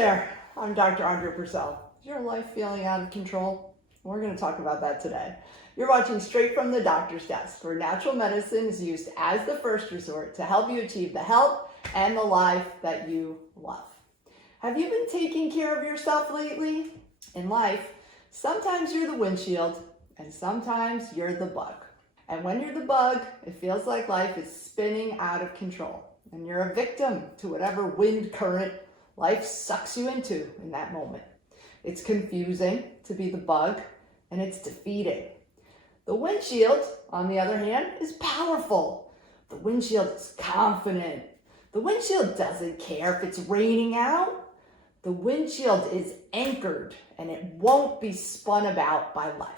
there, I'm Dr. Andrea Purcell. Is your life feeling out of control? We're going to talk about that today. You're watching Straight from the Doctor's Desk, where natural medicine is used as the first resort to help you achieve the health and the life that you love. Have you been taking care of yourself lately? In life, sometimes you're the windshield and sometimes you're the bug. And when you're the bug, it feels like life is spinning out of control and you're a victim to whatever wind current life sucks you into in that moment. It's confusing to be the bug, and it's defeating. The windshield, on the other hand, is powerful. The windshield is confident. The windshield doesn't care if it's raining out. The windshield is anchored, and it won't be spun about by life.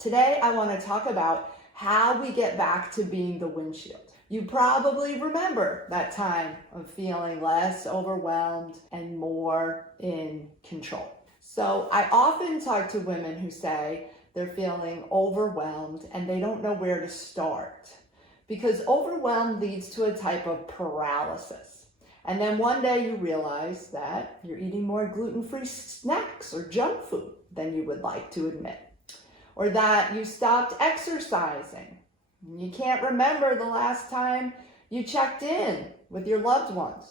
Today, I want to talk about how we get back to being the windshield. You probably remember that time of feeling less overwhelmed and more in control. So I often talk to women who say they're feeling overwhelmed and they don't know where to start, because overwhelm leads to a type of paralysis. And then one day you realize that you're eating more gluten-free snacks or junk food than you would like to admit, or that you stopped exercising. You can't remember the last time you checked in with your loved ones.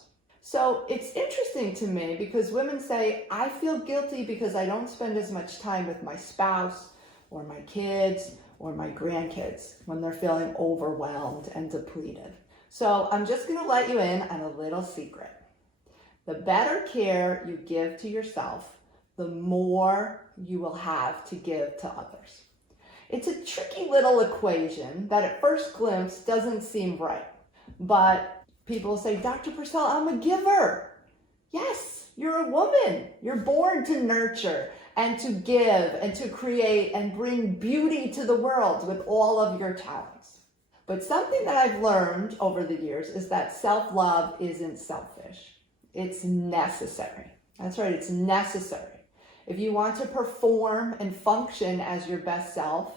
So it's interesting to me because women say, I feel guilty because I don't spend as much time with my spouse or my kids or my grandkids when they're feeling overwhelmed and depleted. So I'm just going to let you in on a little secret. The better care you give to yourself, the more you will have to give to others. It's a tricky little equation that at first glimpse doesn't seem right. But people say, Dr. Purcell, I'm a giver. Yes, you're a woman. You're born to nurture and to give and to create and bring beauty to the world with all of your talents. But something that I've learned over the years is that self-love isn't selfish. It's necessary. That's right, it's necessary. If you want to perform and function as your best self,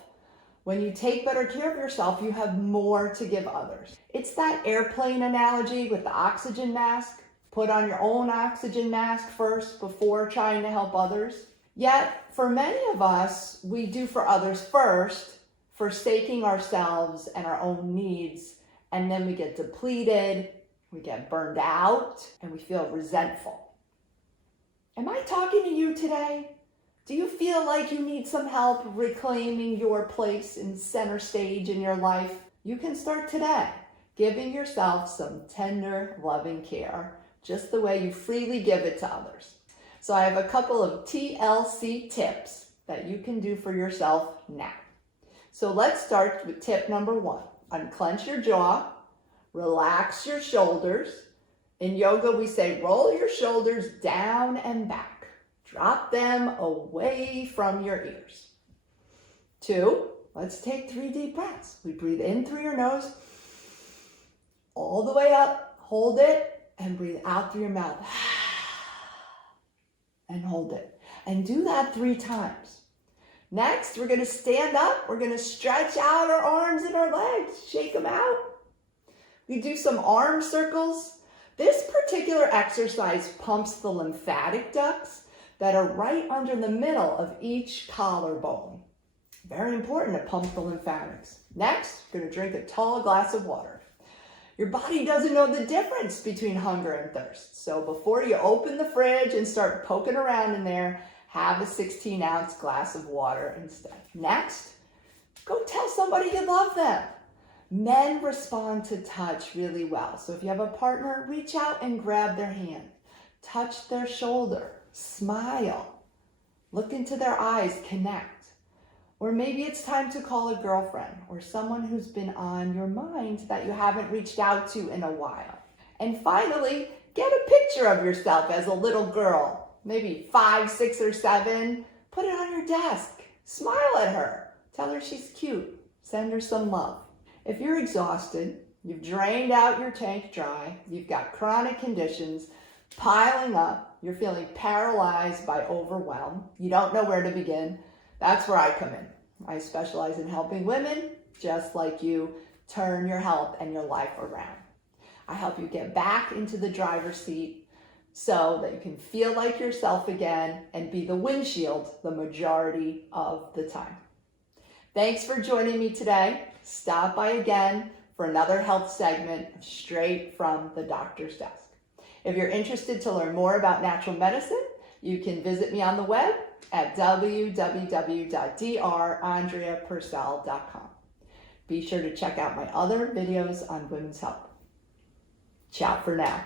when you take better care of yourself, you have more to give others. It's that airplane analogy with the oxygen mask. Put on your own oxygen mask first before trying to help others. Yet, for many of us, we do for others first, forsaking ourselves and our own needs, and then we get depleted, we get burned out, and we feel resentful. Am I talking to you today? Do you feel like you need some help reclaiming your place in center stage in your life? You can start today, giving yourself some tender, loving care, just the way you freely give it to others. So I have a couple of TLC tips that you can do for yourself now. So let's start with tip number 1. Unclench your jaw, relax your shoulders. In yoga, we say roll your shoulders down and back. Drop them away from your ears. 2, let's take 3 deep breaths. We breathe in through your nose, all the way up, hold it, and breathe out through your mouth. And hold it. And do that 3 times. Next, we're going to stand up. We're going to stretch out our arms and our legs. Shake them out. We do some arm circles. This particular exercise pumps the lymphatic ducts that are right under the middle of each collarbone. Very important to pump the lymphatics. Next, we're going to drink a tall glass of water. Your body doesn't know the difference between hunger and thirst. So before you open the fridge and start poking around in there, have a 16-ounce glass of water instead. Next, go tell somebody you love them. Men respond to touch really well. So if you have a partner, reach out and grab their hand. Touch their shoulder. Smile. Look into their eyes. Connect. Or maybe it's time to call a girlfriend or someone who's been on your mind that you haven't reached out to in a while. And finally, get a picture of yourself as a little girl, maybe 5, 6, or 7. Put it on your desk. Smile at her. Tell her she's cute. Send her some love. If you're exhausted, you've drained out your tank dry, you've got chronic conditions piling up, you're feeling paralyzed by overwhelm, you don't know where to begin, that's where I come in. I specialize in helping women just like you turn your health and your life around. I help you get back into the driver's seat so that you can feel like yourself again and be the windshield the majority of the time. Thanks for joining me today. Stop by again for another health segment straight from the doctor's desk. If you're interested to learn more about natural medicine, you can visit me on the web at www.drandreapurcell.com. Be sure to check out my other videos on women's health. Ciao for now.